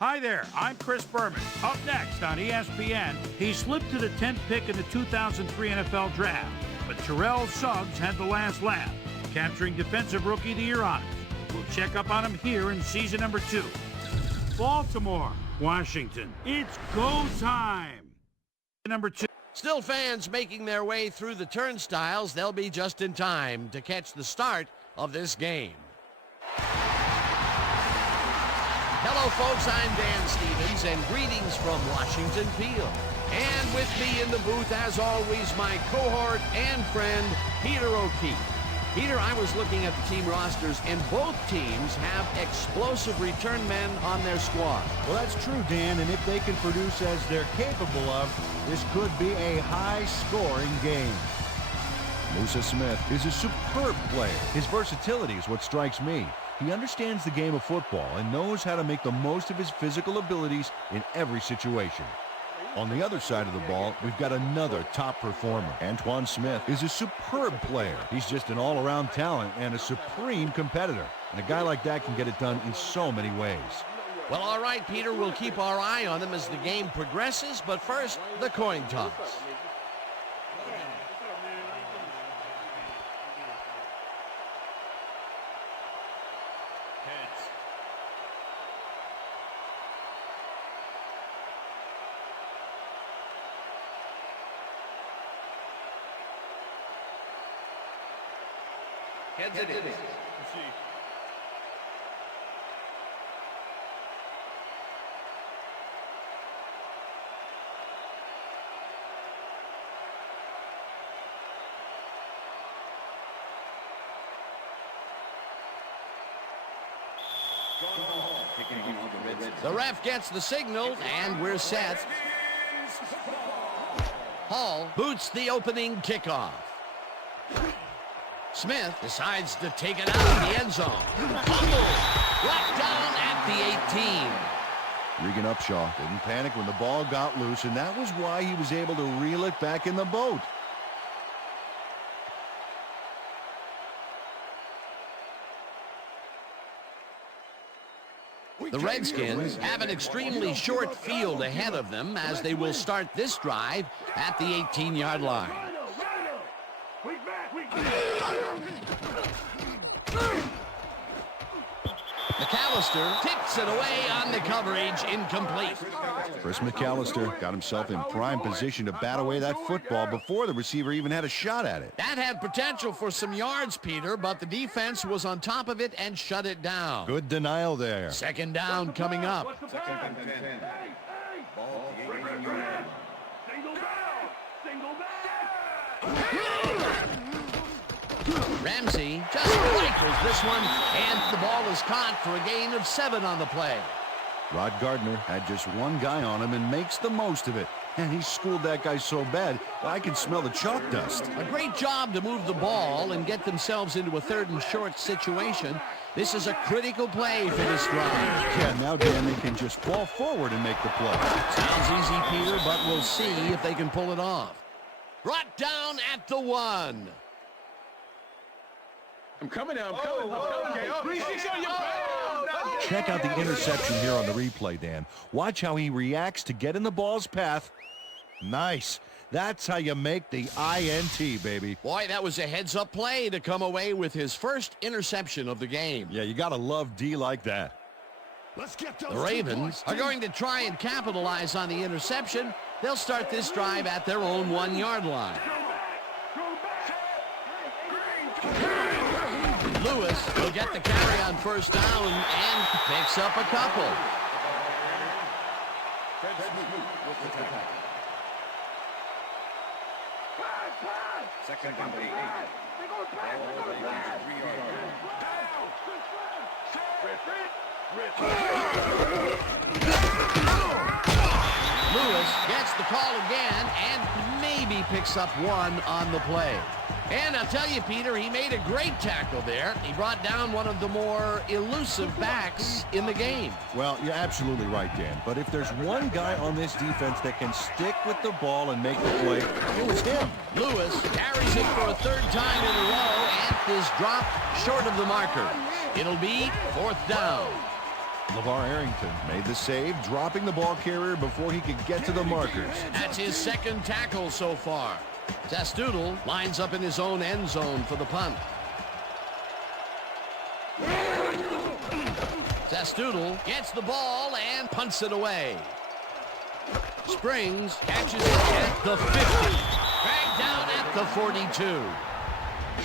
Hi there, I'm Chris Berman. Up next on ESPN, he slipped to the 10th pick in the 2003 NFL Draft, but Terrell Suggs had the last laugh, capturing Defensive Rookie of the Year honors. We'll check up on him here in season number 2. Baltimore, Washington, it's go time. Number 2. Still fans making their way through the turnstiles. They'll be just in time to catch the start of this game. Hello, folks. I'm Dan Stevens, and greetings from Washington Field. And with me in the booth, as always, my cohort and friend, Peter O'Keefe. Peter, I was looking at the team rosters, and both teams have explosive return men on their squad. Well, that's true, Dan, and if they can produce as they're capable of, this could be a high-scoring game. Musa Smith is a superb player. His versatility is what strikes me. He understands the game of football and knows how to make the most of his physical abilities in every situation. On the other side of the ball, we've got another top performer. Antoine Smith is a superb player. He's just an all-around talent and a supreme competitor. And a guy like that can get it done in so many ways. Well, all right, Peter, we'll keep our eye on them as the game progresses. But first, the coin toss. Heads it is. The ref gets the signal, and we're set. Hall boots the opening kickoff. Smith decides to take it out of the end zone. Fumble! Brought down at the 18. Regan Upshaw didn't panic when the ball got loose, and that was why he was able to reel it back in the boat. The Redskins have an extremely short field ahead of them as they will start this drive at the 18-yard line. McAllister tips it away on the coverage, incomplete. Chris McAllister got himself in prime position to bat away that football before the receiver even had a shot at it. That had potential for some yards, Peter, but the defense was on top of it and shut it down. Good denial there. Second down coming up. Second and 10. Ball, the 18-yard. Single back. Ramsey just rifles this one, and the ball is caught for a gain of 7 on the play. Rod Gardner had just one guy on him and makes the most of it. And he schooled that guy so bad, I can smell the chalk dust. A great job to move the ball and get themselves into a 3rd and short situation. This is a critical play for this drive. Yeah, now, Dan, they can just fall forward and make the play. Sounds easy, Peter, but we'll see if they can pull it off. Brought down at the 1. I'm coming now. I'm coming. Check out the interception here on the replay, Dan. Watch how he reacts to get in the ball's path. Nice. That's how you make the INT, baby. Boy, that was a heads-up play to come away with his first interception of the game. Yeah, you got to love D like that. The Ravens are going to try and capitalize on the interception. They'll start this drive at their own 1-yard line. Lewis will get the carry on first down and picks up a couple. Second and 8. Lewis gets the call again and maybe picks up 1 on the play. And I'll tell you, Peter, he made a great tackle there. He brought down one of the more elusive backs in the game. Well, you're absolutely right, Dan. But if there's one guy on this defense that can stick with the ball and make the play, it was him. Lewis carries it for a 3rd time in a row and is dropped short of the marker. It'll be 4th down. LeVar Arrington made the save, dropping the ball carrier before he could get to the markers. That's his second tackle so far. Testudo lines up in his own end zone for the punt. Testudo gets the ball and punts it away. Springs catches it at the 50. Dragged down at the 42.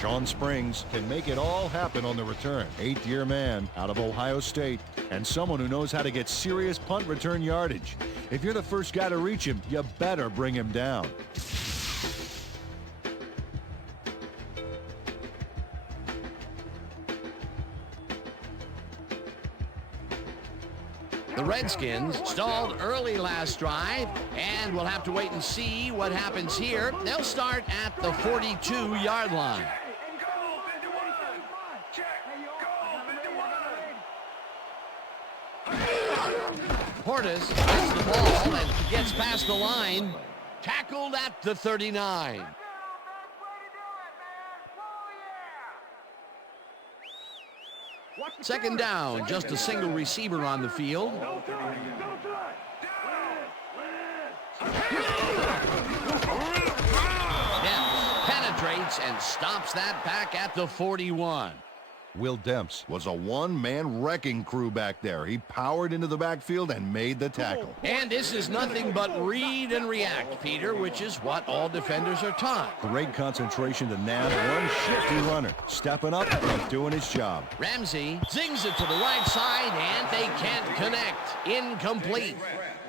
Sean Springs can make it all happen on the return. 8th-year man out of Ohio State and someone who knows how to get serious punt return yardage. If you're the first guy to reach him, you better bring him down. The Redskins stalled early last drive, and we'll have to wait and see what happens here. They'll start at the 42-yard line. Portis gets the ball and gets past the line. Tackled at the 39. Second down, just a single receiver on the field. Demps penetrates and stops that back at the 41. Will Demps was a one-man wrecking crew back there. He powered into the backfield and made the tackle. And this is nothing but read and react, Peter, which is what all defenders are taught. Great concentration to nab one shifty runner, stepping up and doing his job. Ramsey zings it to the right side, and they can't connect. Incomplete.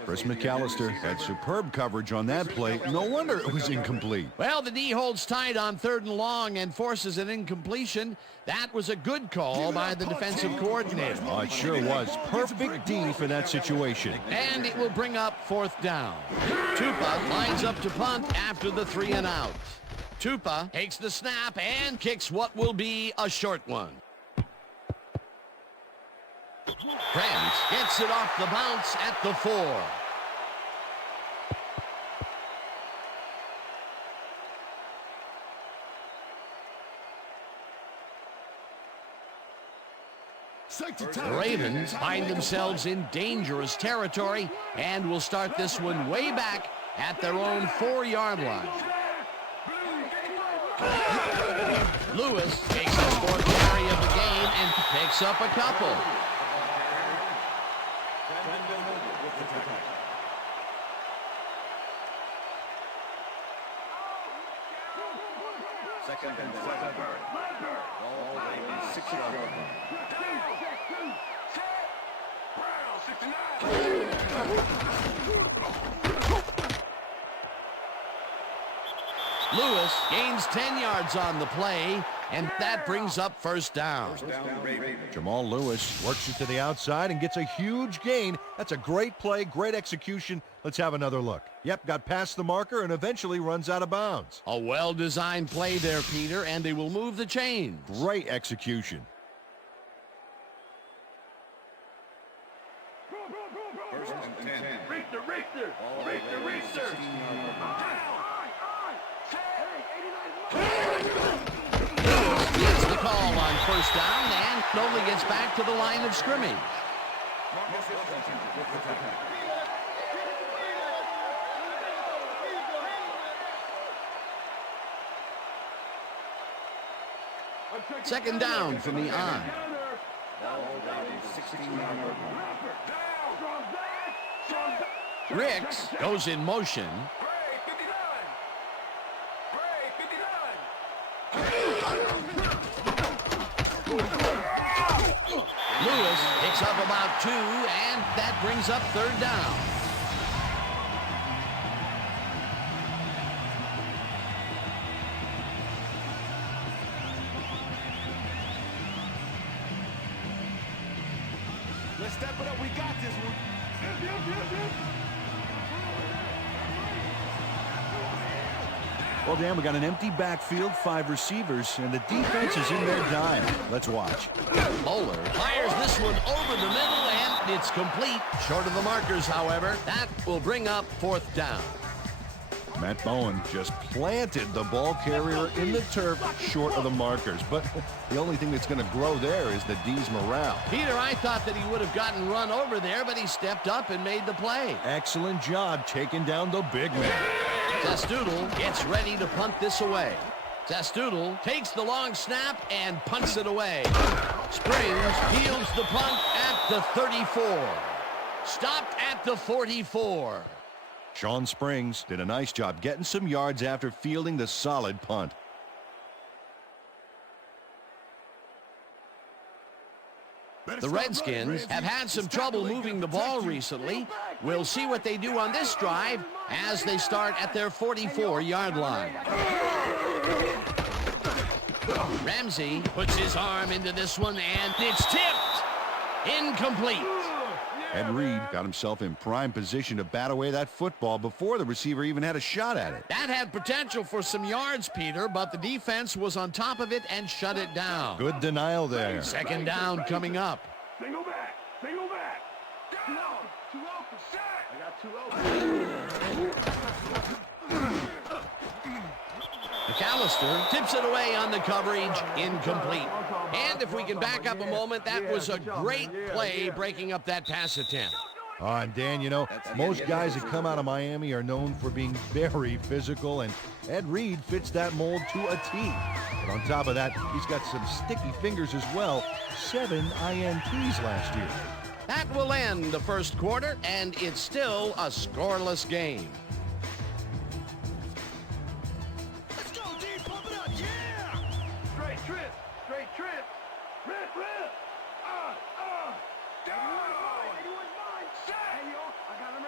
Chris McAllister had superb coverage on that play. No wonder it was incomplete. Well, the D holds tight on 3rd and long and forces an incompletion. That was a good call by the defensive coordinator. Oh, it sure was. Perfect D for that situation. And it will bring up 4th down. Tupa lines up to punt after the 3 and out. Tupa takes the snap and kicks what will be a short one. Krantz gets it off the bounce at the 4. The Ravens find themselves in dangerous territory and will start this one way back at their own 4-yard line. Lewis takes his 4th carry of the game and picks up a couple. Second and 7. Ball 6-yard line. Lewis gains 10 yards on the play, and that brings up 1st down. Jamal Lewis works it to the outside and gets a huge gain. That's a great play, great execution. Let's have another look. Yep, got past the marker and eventually runs out of bounds. A well-designed play there, Peter, and they will move the chains. Great execution. First and 10. Richter. Gets the call on 1st down and only gets back to the line of scrimmage. Second down from the on. Ricks goes in motion. Lewis picks up about 2, and that brings up 3rd down. Let's step it up. We got this one. Well, Dan, we got an empty backfield, 5 receivers, and the defense is in their dime. Let's watch. Bowler fires this one over the middle, and it's complete. Short of the markers, however. That will bring up 4th down. Matt Bowen just planted the ball carrier in the turf short of the markers. But the only thing that's going to grow there is the D's morale. Peter, I thought that he would have gotten run over there, but he stepped up and made the play. Excellent job taking down the big man. Testudo gets ready to punt this away. Testudo takes the long snap and punts it away. Springs fields the punt at the 34. Stopped at the 44. Sean Springs did a nice job getting some yards after fielding the solid punt. The Redskins have had some trouble moving the ball recently. We'll see what they do on this drive as they start at their 44-yard line. Ramsey puts his arm into this one, and it's tipped. Incomplete. Ed Reed got himself in prime position to bat away that football before the receiver even had a shot at it. That had potential for some yards, Peter, but the defense was on top of it and shut it down. Good denial there. Second down coming up. Single back. Single back. Two out for sack. I got 2 out. McAllister tips it away on the coverage, incomplete. And if we can back up a moment, that was a great play breaking up that pass attempt. And Dan, you know, most guys that come out of Miami are known for being very physical, and Ed Reed fits that mold to a T. But on top of that, he's got some sticky fingers as well. 7 INTs last year. That will end the first quarter, and it's still a scoreless game. Straight trip. Straight trip. Rip, rip. Down. He was mine. Sack. Hey, yo. I got him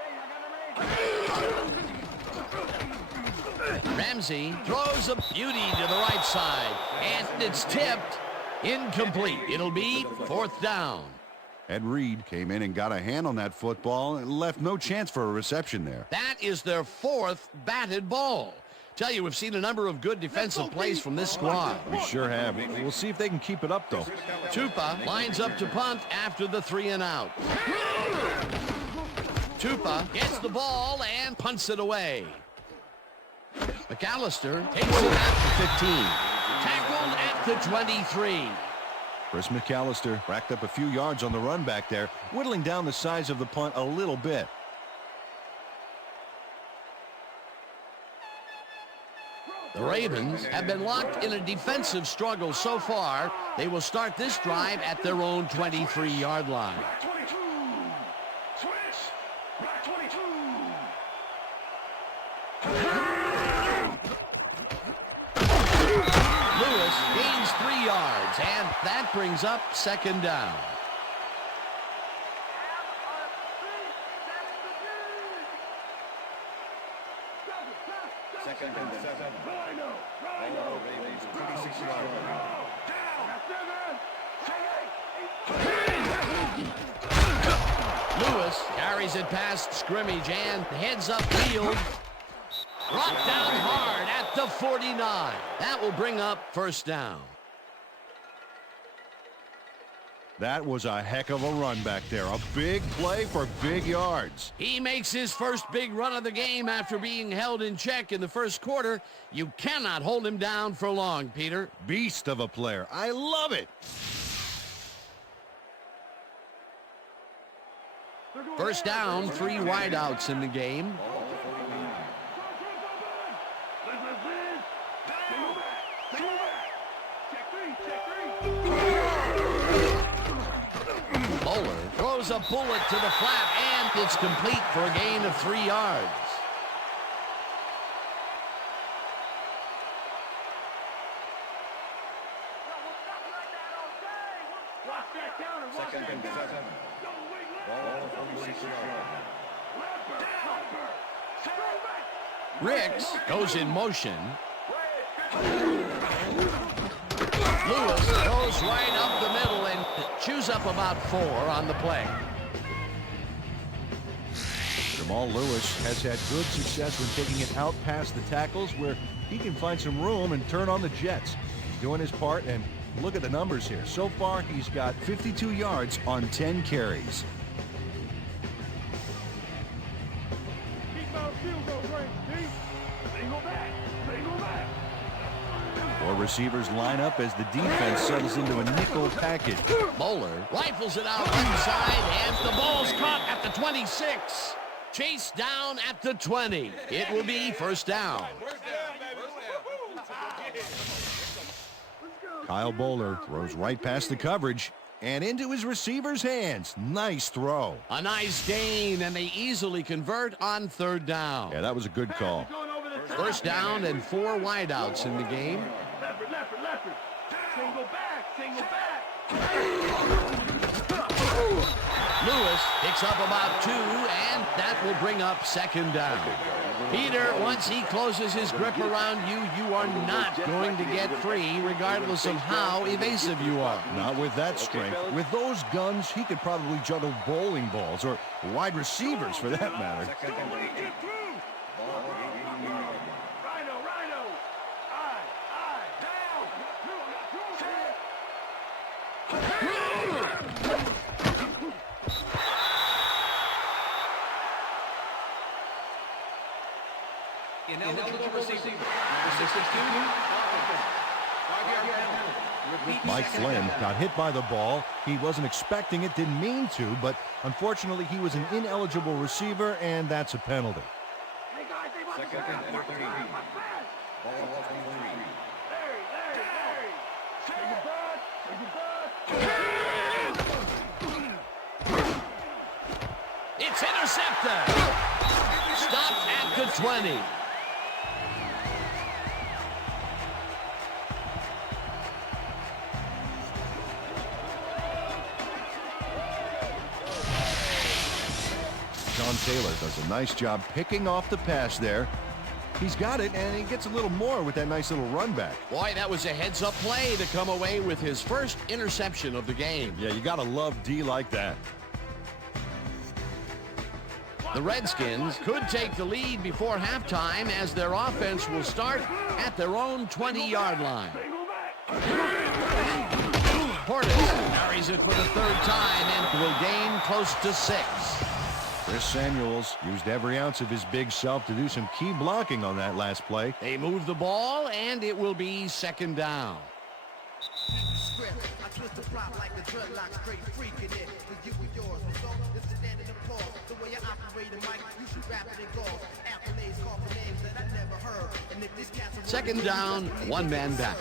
ready. Ramsey throws a beauty to the right side, and it's tipped. Incomplete. It'll be fourth down. Ed Reed came in and got a hand on that football and left no chance for a reception there. That is their fourth batted ball. Tell you, we've seen a number of good defensive plays from this squad. We sure have. We'll see if they can keep it up, though. Tupa lines up to punt after the 3 and out. Tupa gets the ball and punts it away. McAllister takes it at the 15. Tackled at the 23. Chris McAllister racked up a few yards on the run back there, whittling down the size of the punt a little bit. The Ravens have been locked in a defensive struggle so far. They will start this drive at their own 23-yard line. Black 22. Switch. Black 22. Lewis gains 3 yards, and that brings up second down. Second and 7. Rhino. Ball Ravens 26-yard line. Lewis carries it past scrimmage and heads upfield. Brought down hard at the 49. That will bring up first down. That was a heck of a run back there. A big play for big yards. He makes his first big run of the game after being held in check in the first quarter. You cannot hold him down for long, Peter. Beast of a player. I love it. First down, 3 wideouts in the game. Bowler throws a bullet to the flat, and it's complete for a gain of 3 yards. Second and 7. Ball 46-yard line. Ricks goes in motion. Lewis goes right up the middle and chews up about 4 on the play. Jamal Lewis has had good success when taking it out past the tackles where he can find some room and turn on the jets. He's doing his part, and look at the numbers here. So far, he's got 52 yards on 10 carries. Four receivers line up as the defense settles into a nickel package. Bowler rifles it out inside, and the ball's caught at the 26. Chased down at the 20. It will be first down. Kyle Bowler throws right past the coverage and into his receiver's hands. Nice throw. A nice gain, and they easily convert on third down. Yeah, that was a good call. First down and 4 wideouts in the game. Leopard. Single back. Lewis picks up about 2, and that will bring up second down. Peter, once he closes his grip around you, you are not going to get free, regardless of how evasive you are. Not with that strength. With those guns, he could probably juggle bowling balls or wide receivers for that matter. Rhino. Ineligible receiver. Number 62. 5-yard penalty. Mike Flynn got hit by the ball. He wasn't expecting it, didn't mean to, but unfortunately he was an ineligible receiver, and that's a penalty. Second and 13. Ball 23. It's intercepted. Stopped at the 20. John Taylor does a nice job picking off the pass there. He's got it, and he gets a little more with that nice little run back. Boy, that was a heads-up play to come away with his first interception of the game. Yeah, you gotta love D like that. The Redskins could take the lead before halftime, as their offense will start at their own 20-yard line. Portis carries it for the third time and will gain close to 6. Chris Samuels used every ounce of his big self to do some key blocking on that last play. They move the ball, and it will be second down. Second down, one man back.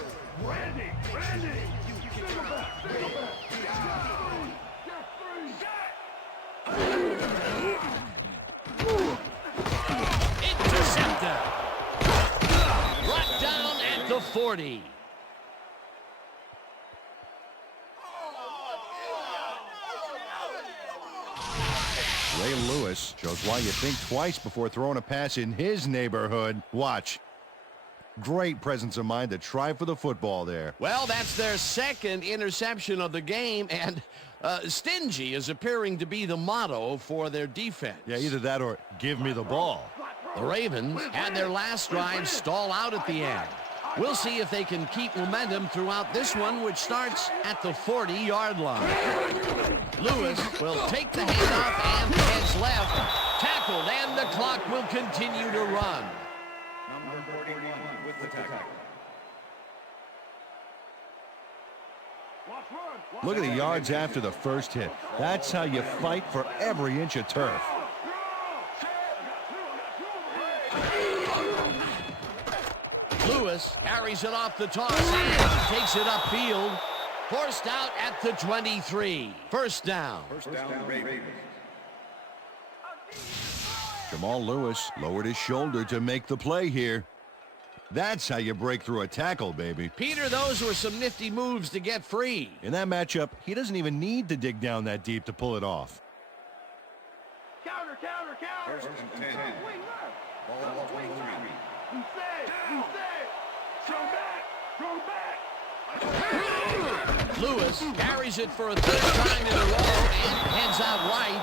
Intercepted. Brought down at the 40. Ray Lewis shows why you think twice before throwing a pass in his neighborhood. Watch. Great presence of mind to try for the football there. Well, that's their second interception of the game, and stingy is appearing to be the motto for their defense. Yeah, either that or give me the ball. The Ravens had their last drive stall out at the end. We'll see if they can keep momentum throughout this one, which starts at the 40-yard line. Lewis will take the handoff and heads left. Tackled, and the clock will continue to run. Number 41 with the tackle. Look at the yards after the first hit. That's how you fight for every inch of turf. Lewis carries it off the toss and takes it upfield. Forced out at the 23. First down. First down, Ravens. Jamal Lewis lowered his shoulder to make the play here. That's how you break through a tackle, baby. Peter, those were some nifty moves to get free. In that matchup, he doesn't even need to dig down that deep to pull it off. Counter. First and 10. Ball 23. Lewis carries it for a third time in a row and heads out right.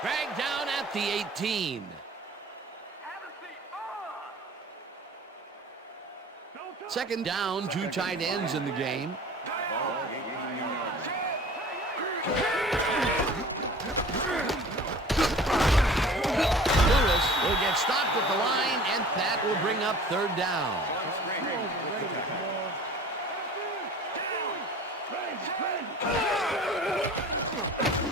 Dragged down at the 18. Second down, 2 tight ends in the game. Lewis will get stopped at the line, and that will bring up third down.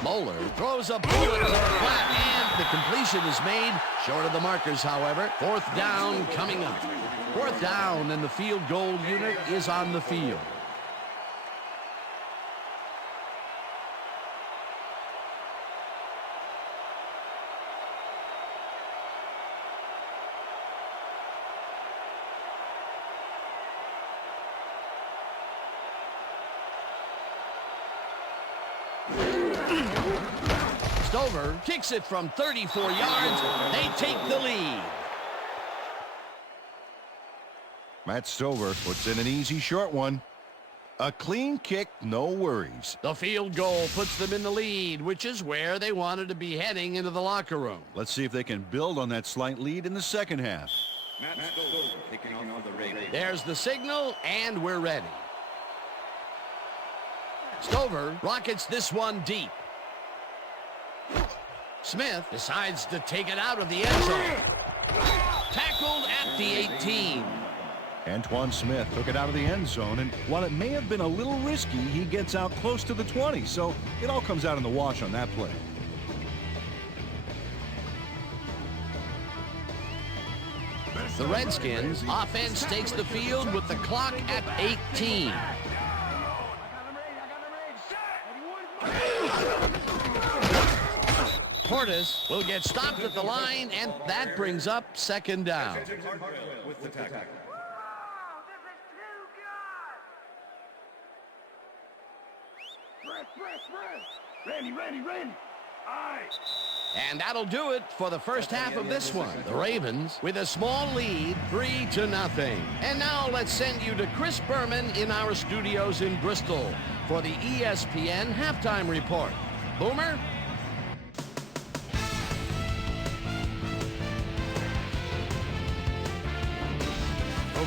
Moeller throws a bullet to the flat, and the completion is made short of the markers, however. Fourth down coming up. Fourth down, and the field goal unit is on the field. Stover kicks it from 34 yards. They take the lead. Matt Stover puts in an easy short one. A clean kick, no worries. The field goal puts them in the lead, which is where they wanted to be heading into the locker room. Let's see if they can build on that slight lead in the second half. Matt Stover kicking on the Ravens. There's the signal, and we're ready. Stover rockets this one deep. Smith decides to take it out of the end zone. Tackled at the 18. Antoine Smith took it out of the end zone, and while it may have been a little risky, he gets out close to the 20, so it all comes out in the wash on that play. The Redskins offense takes the field with the clock at 18. Portis will get stopped at the line, and that brings up second down. With the tackle. Randy. Aye. And that'll do it for the first half of this one. The Ravens with a small lead, 3-0. And now let's send you to Chris Berman in our studios in Bristol for the ESPN halftime report. Boomer?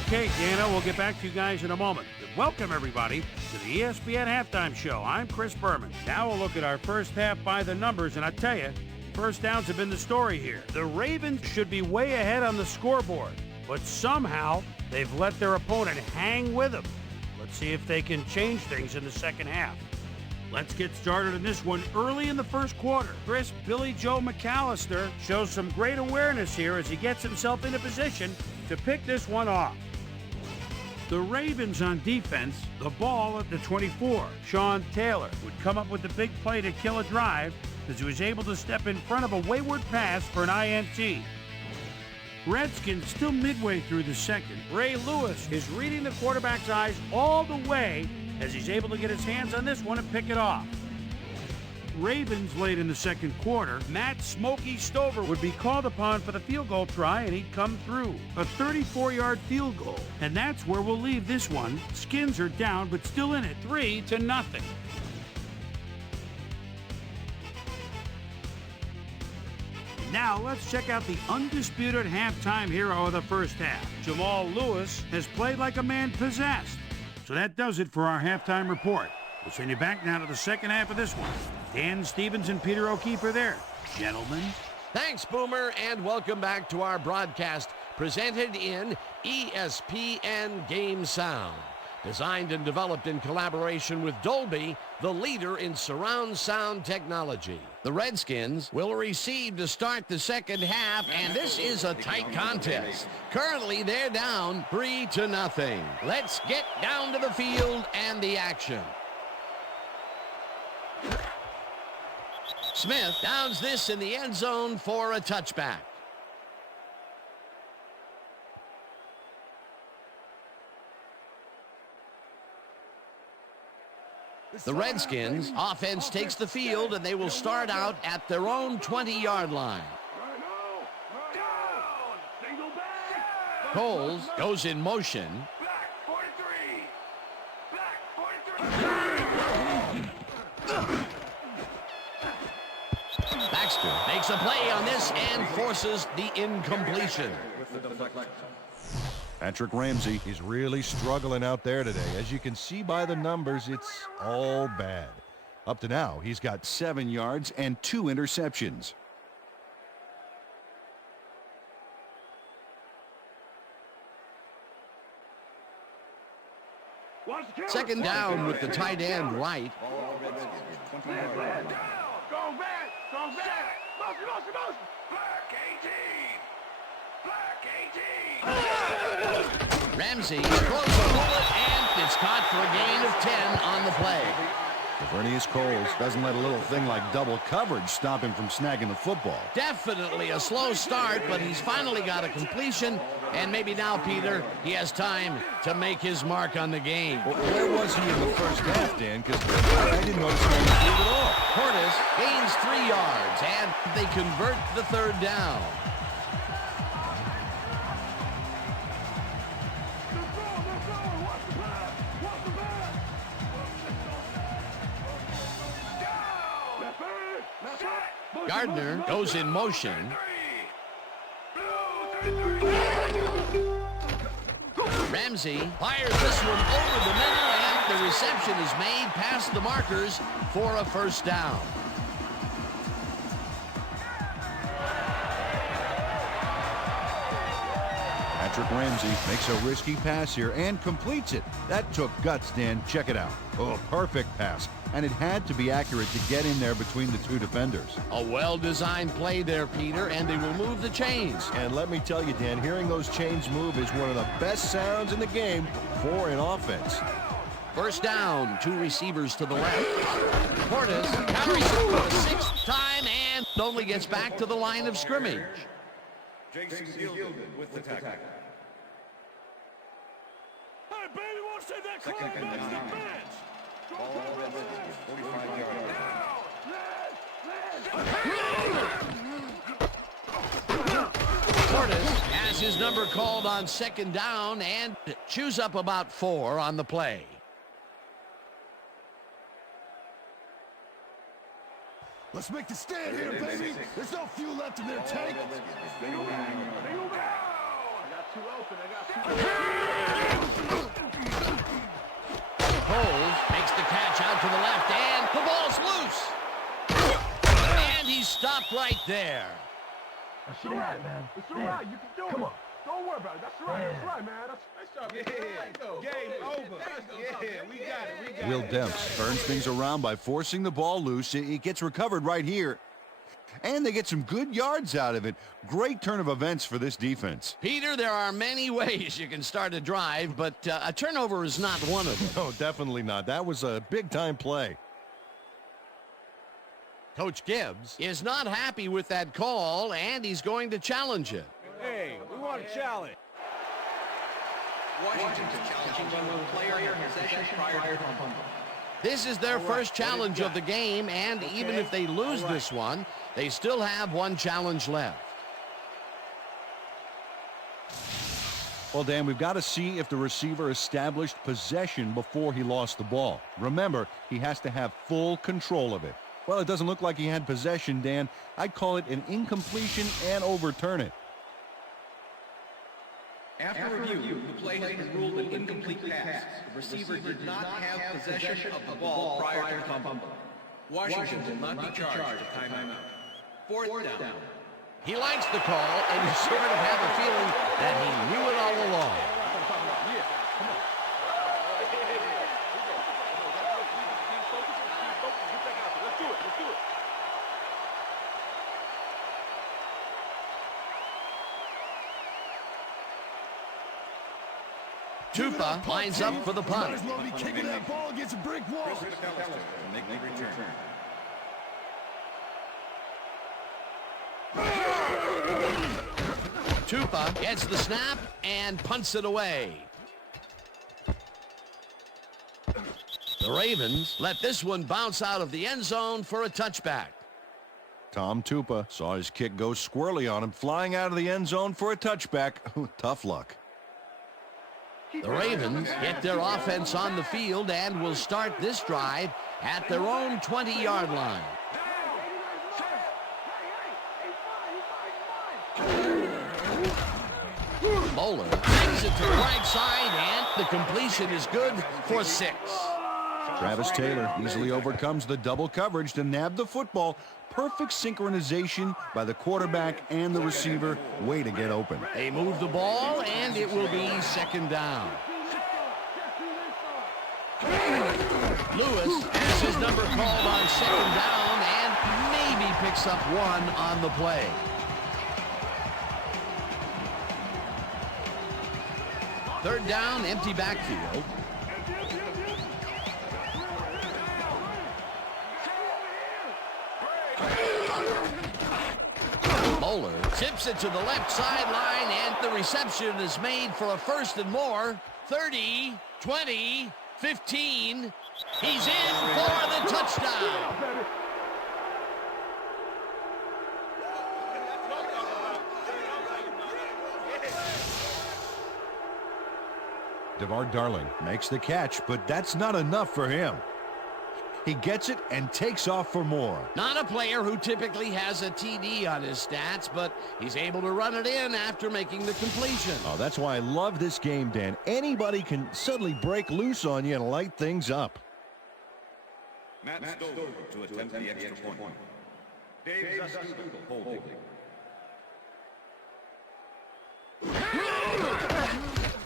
Okay, Dana, we'll get back to you guys in a moment. Welcome, everybody, to the ESPN Halftime Show. I'm Chris Berman. Now we'll look at our first half by the numbers, and I tell you, first downs have been the story here. The Ravens should be way ahead on the scoreboard, but somehow they've let their opponent hang with them. Let's see if they can change things in the second half. Let's get started in this one early in the first quarter. Crisp Billy Joe McAllister shows some great awareness here as he gets himself in a position to pick this one off. The Ravens on defense, the ball at the 24. Sean Taylor would come up with the big play to kill a drive as he was able to step in front of a wayward pass for an INT. Redskins still midway through the second. Ray Lewis is reading the quarterback's eyes all the way as he's able to get his hands on this one and pick it off. Ravens late in the second quarter, Matt Smokey Stover would be called upon for the field goal try, and he'd come through. A 34-yard field goal, and that's where we'll leave this one. Skins are down, but still in it, 3-0. Now let's check out the undisputed halftime hero of the first half. Jamal Lewis has played like a man possessed. So that does it for our halftime report. We'll send you back now to the second half of this one. Dan Stevens and Peter O'Keefe are there. Gentlemen. Thanks, Boomer, and welcome back to our broadcast presented in ESPN Game Sound. Designed and developed in collaboration with Dolby, the leader in surround sound technology. The Redskins will receive to start the second half, and this is a tight contest. Currently, they're down 3-0. Let's get down to the field and the action. Smith downs this in the end zone for a touchback. The Redskins offense takes the field, and they will start out at their own 20-yard line. Coles goes in motion. Baxter makes a play on this and forces the incompletion. Patrick Ramsey is really struggling out there today. As you can see by the numbers, it's all bad. Up to now, he's got 7 yards and 2 interceptions. Second down with the tight end right. Ball Redskins, 20 yards. Go back! Go back! Motion! Black 18! Ramsey throws a bullet, and it's caught for a gain of 10 on the play. Vernius Coles doesn't let a little thing like double coverage stop him from snagging the football. Definitely a slow start, but he's finally got a completion, and maybe now, Peter, he has time to make his mark on the game. Well, where was he in the first half, Dan? Because I didn't notice him on the field at all. Portis gains 3 yards, and they convert the third down. Gardner goes in motion. Ramsey fires this one over the middle, and the reception is made past the markers for a first down. Patrick Ramsey makes a risky pass here and completes it. That took guts, Dan. Check it out. Oh, perfect pass. And it had to be accurate to get in there between the two defenders. A well-designed play there, Peter, and they will move the chains. And let me tell you, Dan, hearing those chains move is one of the best sounds in the game for an offense. First down, 2 receivers to the left. Portis carries it for the 6th time and only gets back to the line of scrimmage. Jason Gilden with the tackle. Hey, baby, want to see that Second climb back to the down. bench? Ball Redskins, 45 yards. Portis has his number called on second down and chews up about 4 on the play. Let's make the stand here, baby. There's no fuel left in their tank. Single back. I got 2 open. Cole makes the catch out to the left, and the ball's loose. And he's stopped right there. That's all right, man. It's all right. You can do it. Come on. Don't worry about it. That's all right. That's right, man. That's all right. Game over. Yeah, we got it. Will Demps turns things around by forcing the ball loose. It gets recovered right here. And they get some good yards out of it. Great turn of events for this defense. Peter, there are many ways you can start a drive, but a turnover is not one of them. No, definitely not. That was a big-time play. Coach Gibbs is not happy with that call, and he's going to challenge it. Hey, we want a challenge. Washington's challenging one player in possession prior to fumble. This is their first challenge of the game, and even if they lose this one, they still have 1 challenge left. Well, Dan, we've got to see if the receiver established possession before he lost the ball. Remember, he has to have full control of it. Well, it doesn't look like he had possession, Dan. I'd call it an incompletion and overturn it. After review, the play has been ruled an incomplete pass. The receiver did not have possession of the ball prior to fumble. Washington will not be charged a timeout. Fourth down. He likes the call, and you sort of have a feeling that he knew it all along. Tupa lines up for the Might punt. as well be kicking that ball against a brick wall. Chris McAllister to make the return. Tupa gets the snap and punts it away. The Ravens let this one bounce out of the end zone for a touchback. Tom Tupa saw his kick go squirrely on him, flying out of the end zone for a touchback. Tough luck. The Ravens get their offense on the field and will start this drive at their own 20-yard line. Bowler brings it to the right side, and the completion is good for 6. Travis Taylor easily overcomes the double coverage to nab the football. Perfect synchronization by the quarterback and the receiver. Way to get open. They move the ball, and it will be second down. Lewis has his number called on second down and maybe picks up one on the play. Third down, empty backfield. Moeller tips it to the left sideline, and the reception is made for a first and more. 30, 20, 15. He's in for the touchdown. DeVar Darling makes the catch, but that's not enough for him. He gets it and takes off for more. Not a player who typically has a TD on his stats, but he's able to run it in after making the completion. Oh, that's why I love this game, Dan. Anybody can suddenly break loose on you and light things up. Matt Stover to attempt the extra point. Dave Zaskutel holding.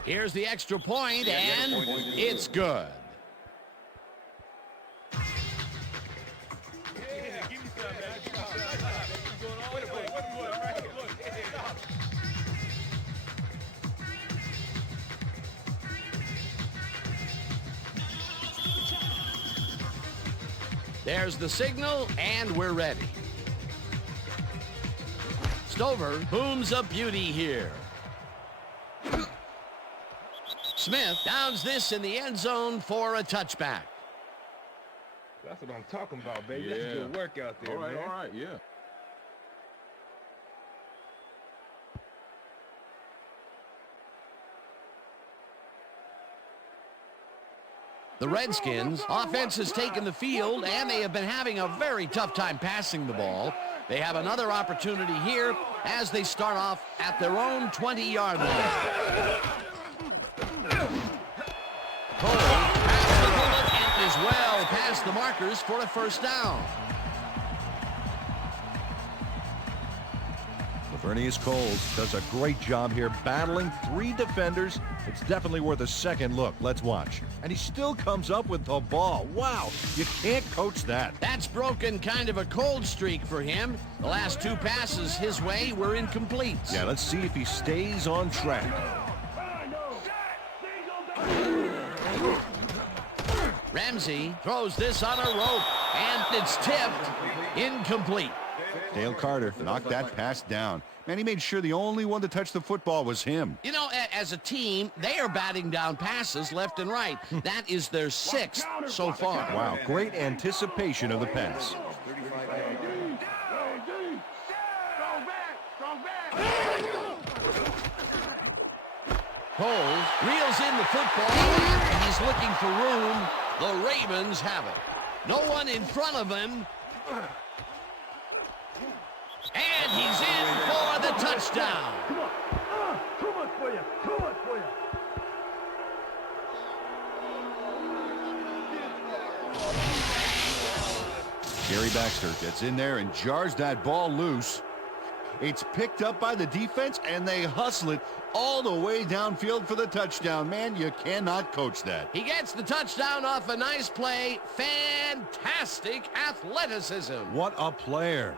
Here's the extra point, and it's good. There's the signal, and we're ready. Stover booms a beauty here. Smith downs this in the end zone for a touchback. That's what I'm talking about, baby. That's good work out there, man. All right, yeah. The Redskins offense has taken the field, and they have been having a very tough time passing the ball. They have another opportunity here as they start off at their own 20-yard line. Cole has the bullet and is well past the markers for a first down. Lavernius Coles does a great job here battling three defenders. It's definitely worth a second look. Let's watch. And he still comes up with the ball. Wow, you can't coach that. That's broken kind of a cold streak for him. The last two passes his way were incomplete. Yeah, let's see if he stays on track. Ramsey throws this on a rope, and it's tipped. Incomplete. Dale Carter knocked that pass down. Man, he made sure the only one to touch the football was him. You know, as a team, they are batting down passes left and right. That is their 6th so far. Wow, great anticipation of the pass. Cole reels in the football, and he's looking for room. The Ravens have it. No one in front of him. And he's in for the touchdown. Come on. Too much for you. Too much for you. Gary Baxter gets in there and jars that ball loose. It's picked up by the defense, and they hustle it all the way downfield for the touchdown. Man, you cannot coach that. He gets the touchdown off a nice play. Fantastic athleticism. What a player.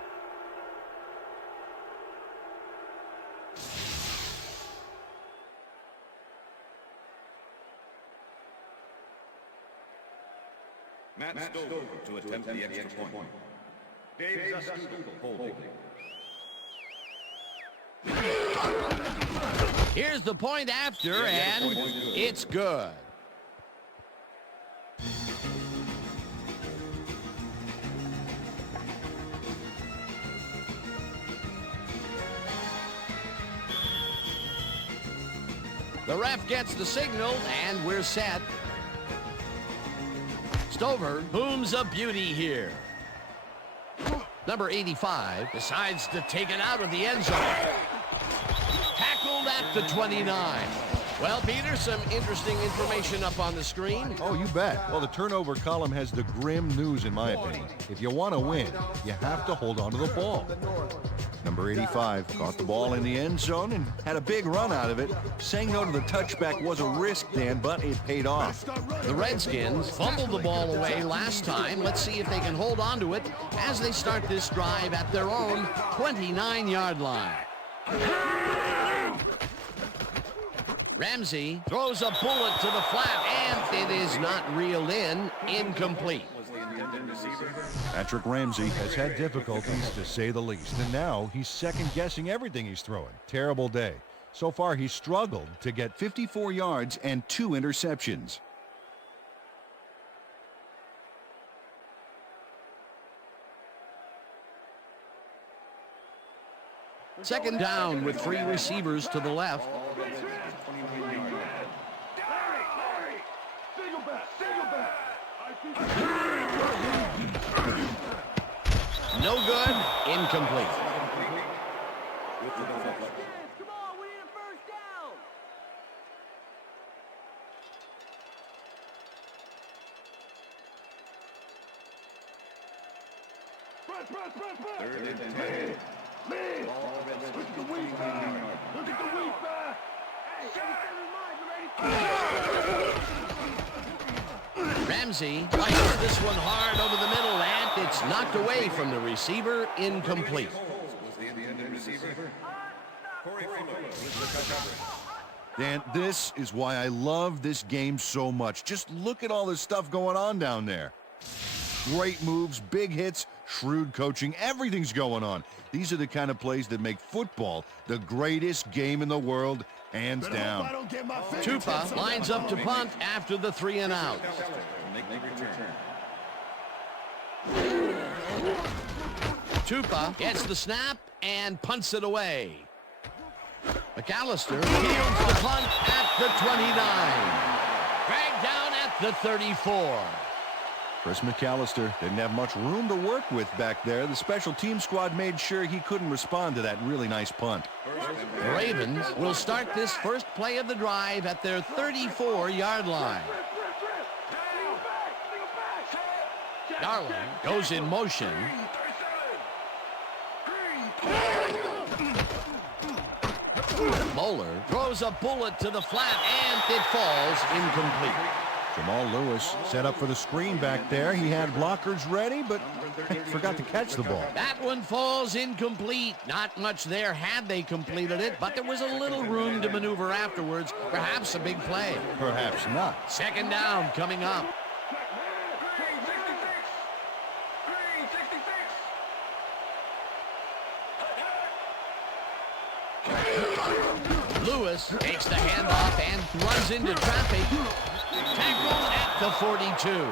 Matt Stover to attempt the extra point. Dave Zaskutel holding. Here's the point after, and it's good. The ref gets the signal, and we're set. Stover booms a beauty here. Number 85 decides to take it out of the end zone. Tackled at the 29. Well, Peter, some interesting information up on the screen. Oh, you bet. Well, the turnover column has the grim news, in my opinion. If you want to win, you have to hold on to the ball. Number 85 caught the ball in the end zone and had a big run out of it. Saying no to the touchback was a risk, Dan, but it paid off. The Redskins fumbled the ball away last time. Let's see if they can hold on to it as they start this drive at their own 29-yard line. Ramsey throws a bullet to the flat, and it is not reeled in. Incomplete. Patrick Ramsey has had difficulties, to say the least, and now he's second-guessing everything he's throwing. Terrible day. So far, he's struggled to get 54 yards and 2 interceptions. Second down with 3 receivers to the left. No good. Incomplete. Come on, we need a first down. Press. Third and 10. Lead. Look at the weak back. Look at the weak back. Ramsey fires this one hard over the middle, and it's knocked away from the receiver. Incomplete. Dan, this is why I love this game so much. Just look at all this stuff going on down there. Great moves, big hits, shrewd coaching, everything's going on. These are the kind of plays that make football the greatest game in the world, hands down. Tupa lines up to punt after the 3 and out. Tupa gets the snap and punts it away. McAllister fields the punt at the 29. Dragged down at the 34. Chris McAllister didn't have much room to work with back there. The special team squad made sure he couldn't respond to that really nice punt. The Ravens will start this first play of the drive at their 34-yard line. Darling goes in motion. Moeller throws a bullet to the flat, and it falls incomplete. Jamal Lewis set up for the screen back there. He had blockers ready, but forgot to catch the ball. That one falls incomplete. Not much there had they completed it, but there was a little room to maneuver afterwards. Perhaps a big play. Perhaps not. Second down coming up. Lewis takes the handoff and runs into traffic. Tackled at the 42.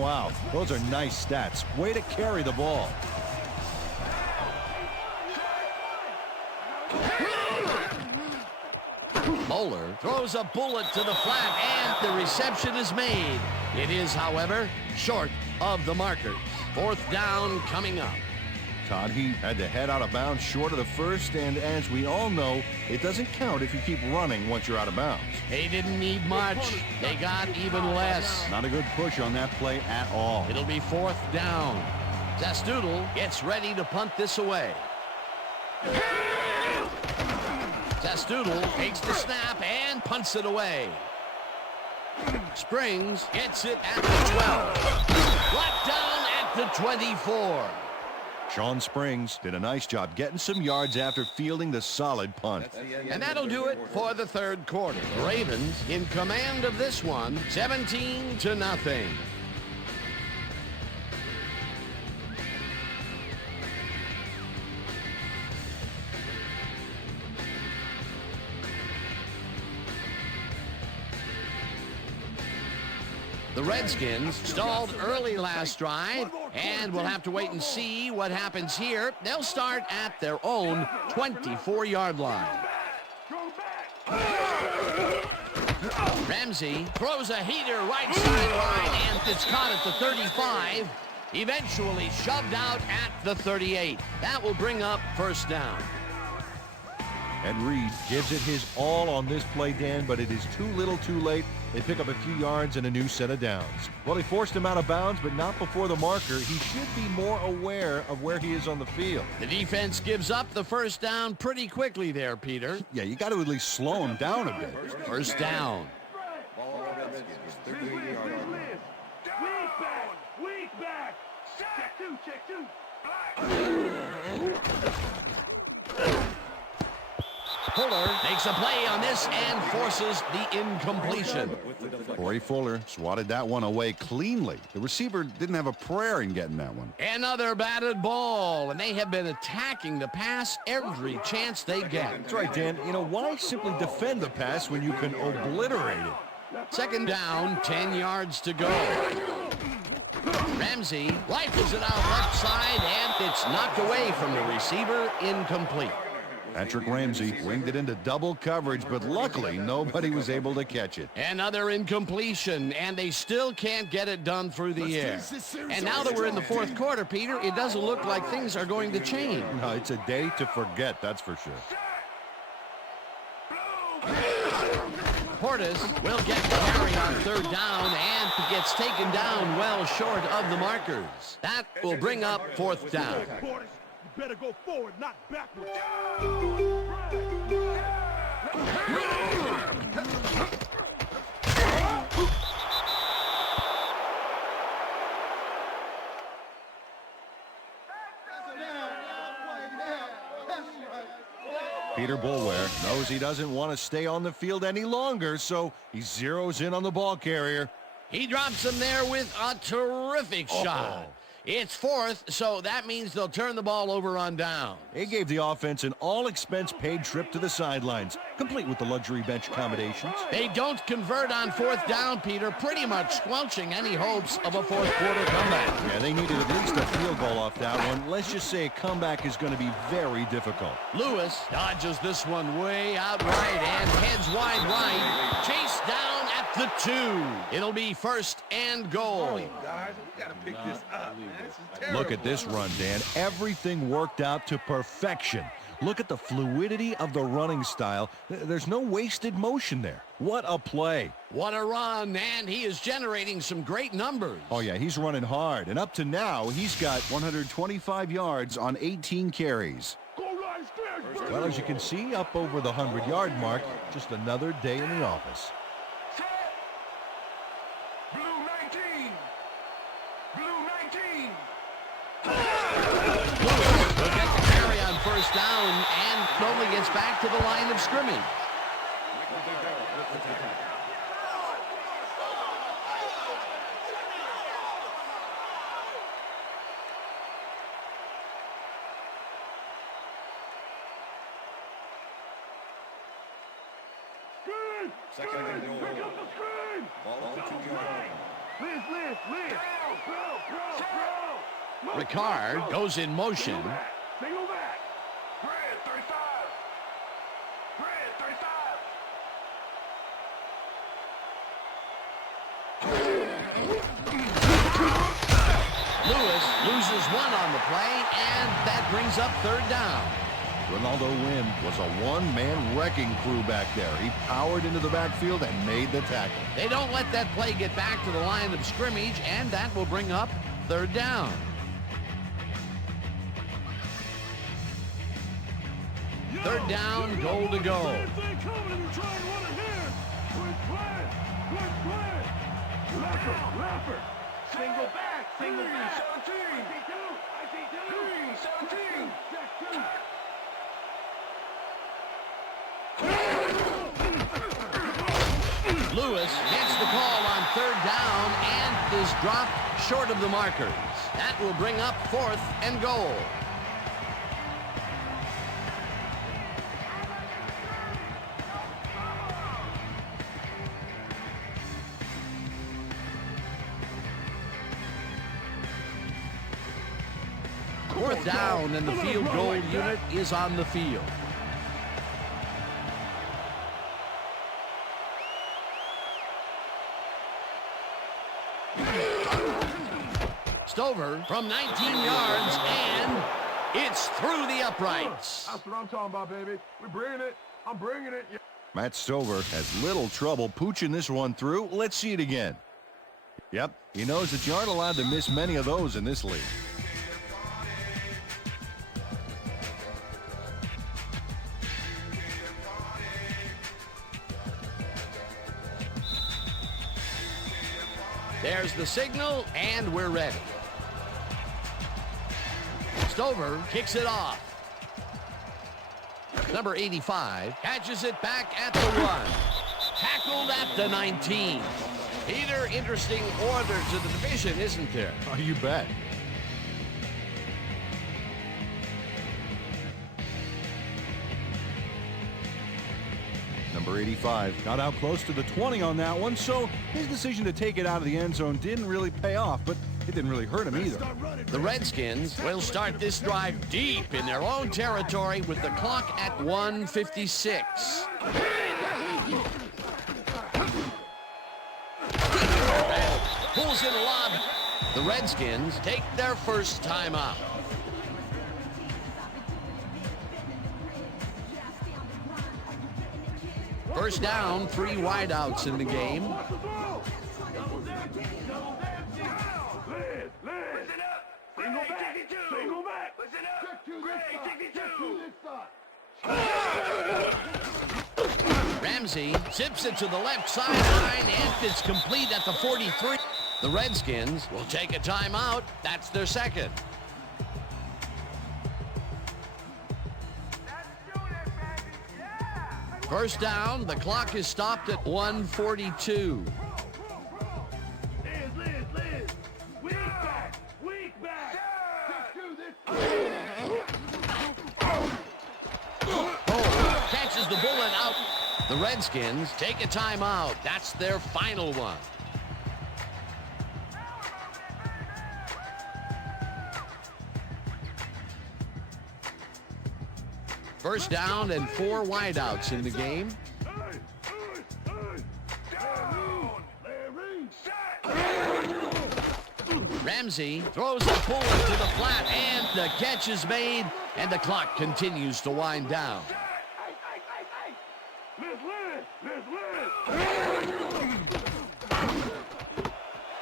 Wow, those are nice stats. Way to carry the ball. Moeller throws a bullet to the flat, and the reception is made. It is, however, short of the markers. Fourth down coming up. Todd, he had to head out of bounds short of the first, and as we all know, it doesn't count if you keep running once you're out of bounds. They didn't need much. They got even less. Not a good push on that play at all. It'll be fourth down. Zastoodle gets ready to punt this away. Zastoodle takes the snap and punts it away. Springs gets it at the 12. Brought down at the 24. Sean Springs did a nice job getting some yards after fielding the solid punt. And that'll do it for the third quarter. The Ravens in command of this one, 17-0. The Redskins stalled early last drive, and we'll have to wait and see what happens here. They'll start at their own 24-yard line. Ramsey throws a heater right sideline, and it's caught at the 35. Eventually shoved out at the 38. That will bring up first down. And Reed gives it his all on this play, Dan, but it is too little too late. They pick up a few yards and a new set of downs. Well, he forced him out of bounds, but not before the marker. He should be more aware of where he is on the field. The defense gives up the first down pretty quickly there, Peter. Yeah, you got to at least slow him down a bit. First down. Weak back. Check two. Fuller makes a play on this and forces the incompletion. Corey Fuller swatted that one away cleanly. The receiver didn't have a prayer in getting that one. Another batted ball, and they have been attacking the pass every chance they get. That's right, Dan. You know, why simply defend the pass when you can obliterate it? Second down, 10 yards to go. Ramsey rifles it out left side, and it's knocked away from the receiver, incomplete. Patrick Ramsey winged it into double coverage, but luckily nobody was able to catch it. Another incompletion, and they still can't get it done through the air. And now that we're in the fourth quarter, Peter, it doesn't look like things are going to change. No, it's a day to forget, that's for sure. Portis will get the carry on third down, and gets taken down well short of the markers. That will bring up fourth down. You better go forward, not backwards. Peter Boulware knows he doesn't want to stay on the field any longer, so he zeroes in on the ball carrier. He drops him there with a terrific shot. It's fourth, so that means they'll turn the ball over on down. It gave the offense an all-expense-paid trip to the sidelines, complete with the luxury bench accommodations. They don't convert on fourth down, Peter, pretty much squelching any hopes of a fourth quarter comeback. Yeah, they needed at least a field goal off that one. Let's just say a comeback is going to be very difficult. Lewis dodges this one way out right and heads wide right. Chase down at the 2. It'll be first and goal. Guys, we got to pick this up, man. This is terrible. Look at this run, Dan. Everything worked out to perfection. Look at the fluidity of the running style. There's no wasted motion there. What a play. What a run, and he is generating some great numbers. Oh, yeah, he's running hard. And up to now, he's got 125 yards on 18 carries. Well, as you can see, up over the 100-yard mark. Just another day in the office. Blue 19. Lewis will get the carry on first down and only gets back to the line of scrimmage. Second and goal. Ball on the 2-yard line. Liz. Ricard goes in motion. Single back. Red 35. Lewis loses one on the play, and that brings up third down. Ronaldo Wynn was a one-man wrecking crew back there. He powered into the backfield and made the tackle. They don't let that play get back to the line of scrimmage, and that will bring up third down. Third down, goal to go. Single back. 17. 17. Lewis gets the call on third down and is dropped short of the markers. That will bring up fourth and goal. Fourth down, and the field goal unit is on the field. Stover from 19 yards, and it's through the uprights. That's what I'm talking about, baby. We're bringing it. I'm bringing it. Yeah. Matt Stover has little trouble pooching this one through. Let's see it again. Yep, he knows that you aren't allowed to miss many of those in this league. There's the signal, and we're ready. Stover kicks it off. Number 85 catches it back at the 1. Tackled at the 19. Peter, interesting order to the division, isn't there? Oh, you bet. Number 85 got out close to the 20 on that one, so his decision to take it out of the end zone didn't really pay off, but it didn't really hurt him either. The Redskins will start this drive deep in their own territory with the clock at 1:56. Pulls in a lob. The Redskins take their first timeout. First down, 3 wideouts in the game. Single back. Listen up. Ramsey zips it to the left sideline, and it's complete at the 43. The Redskins will take a timeout. That's their second. First down, the clock is stopped at 1:42. Liz. Weak back. Catches the bullet out. The Redskins take a timeout. That's their final one. First down and 4 wideouts in the game. Ramsey throws a pull to the flat, and the catch is made, and the clock continues to wind down.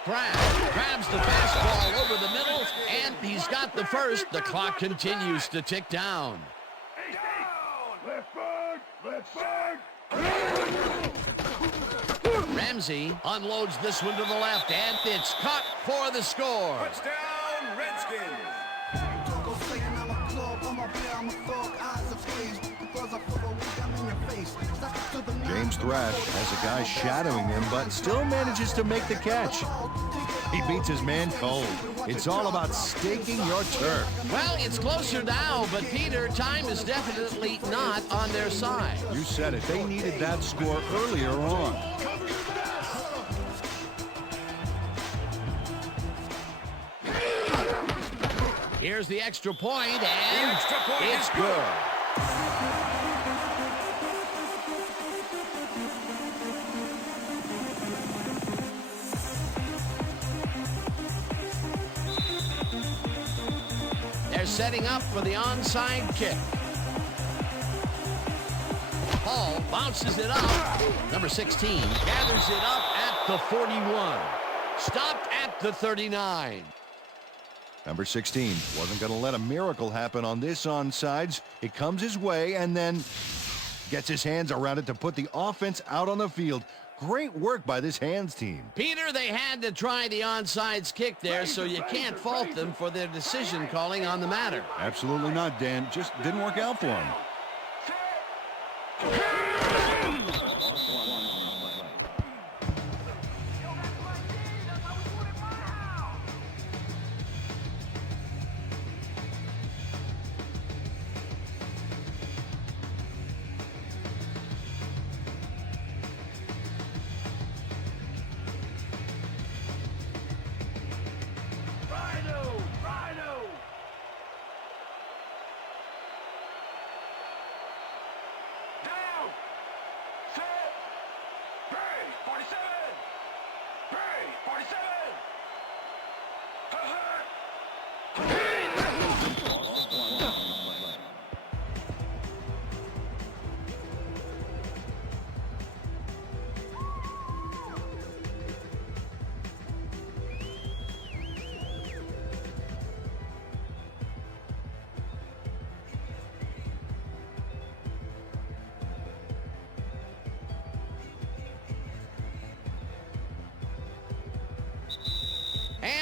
Grabs the fastball over the middle, and he's got the first. The clock continues to tick down. Ramsey unloads this one to the left, and it's caught for the score. Touchdown, Redskins. James Thrash has a guy shadowing him, but still manages to make the catch. He beats his man cold. It's all about staking your turf. Well, it's closer now, but Peter, time is definitely not on their side. You said it. They needed that score earlier on. Here's the extra point, and it's good. They're setting up for the onside kick. Hall bounces it up. Number 16 gathers it up at the 41. Stopped at the 39. Number 16 wasn't going to let a miracle happen on this onside. It comes his way and then gets his hands around it to put the offense out on the field. Great work by this hands team. Peter, they had to try the onside kick there, so you can't fault them for their decision calling on the matter. Absolutely not, Dan. Just didn't work out for him.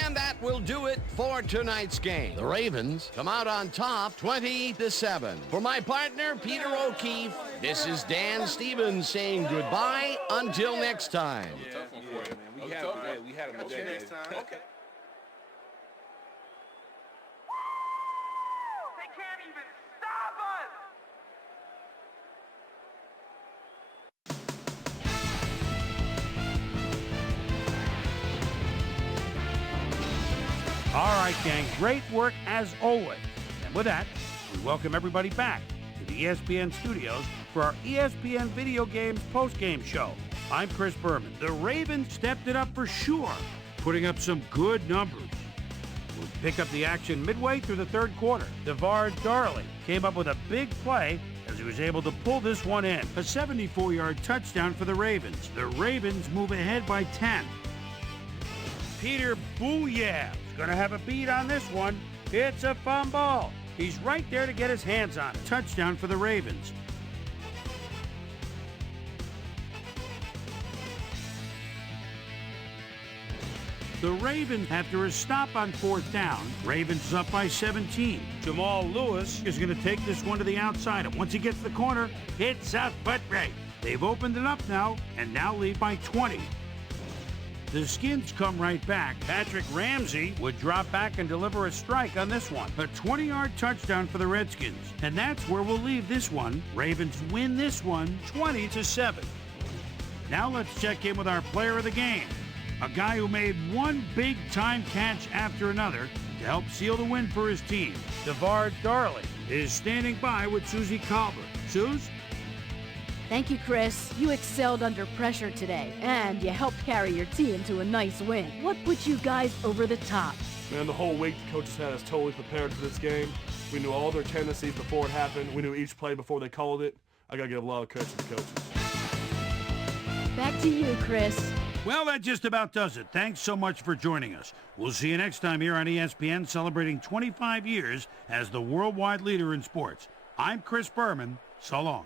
And that will do it for tonight's game. The Ravens come out on top 20-7. For my partner, Peter O'Keefe, this is Dan Stevens saying goodbye until next time. We had him today. Next time. Okay. They can't even stop us! All right, gang, great work as always. And with that, we welcome everybody back to the ESPN studios for our ESPN Video Games post-game show. I'm Chris Berman. The Ravens stepped it up for sure, putting up some good numbers. We'll pick up the action midway through the third quarter. DeVar Darley came up with a big play as he was able to pull this one in. A 74-yard touchdown for the Ravens. The Ravens move ahead by 10. Peter Booyah's going to have a beat on this one. It's a fumble. He's right there to get his hands on it. Touchdown for the Ravens. The Ravens, after a stop on fourth down, Ravens is up by 17. Jamal Lewis is going to take this one to the outside, and once he gets the corner, it's a foot race. They've opened it up now, and now lead by 20. The Skins come right back. Patrick Ramsey would drop back and deliver a strike on this one. A 20-yard touchdown for the Redskins. And that's where we'll leave this one. Ravens win this one 20-7. Now let's check in with our player of the game. A guy who made one big-time catch after another to help seal the win for his team. DeVar Darley is standing by with Susie Colbert. Suze? Thank you, Chris. You excelled under pressure today, and you helped carry your team to a nice win. What put you guys over the top? Man, the whole week the coaches had us totally prepared for this game. We knew all their tendencies before it happened. We knew each play before they called it. I got to give a lot of credit to the coaches. Back to you, Chris. Well, that just about does it. Thanks so much for joining us. We'll see you next time here on ESPN, celebrating 25 years as the worldwide leader in sports. I'm Chris Berman. So long.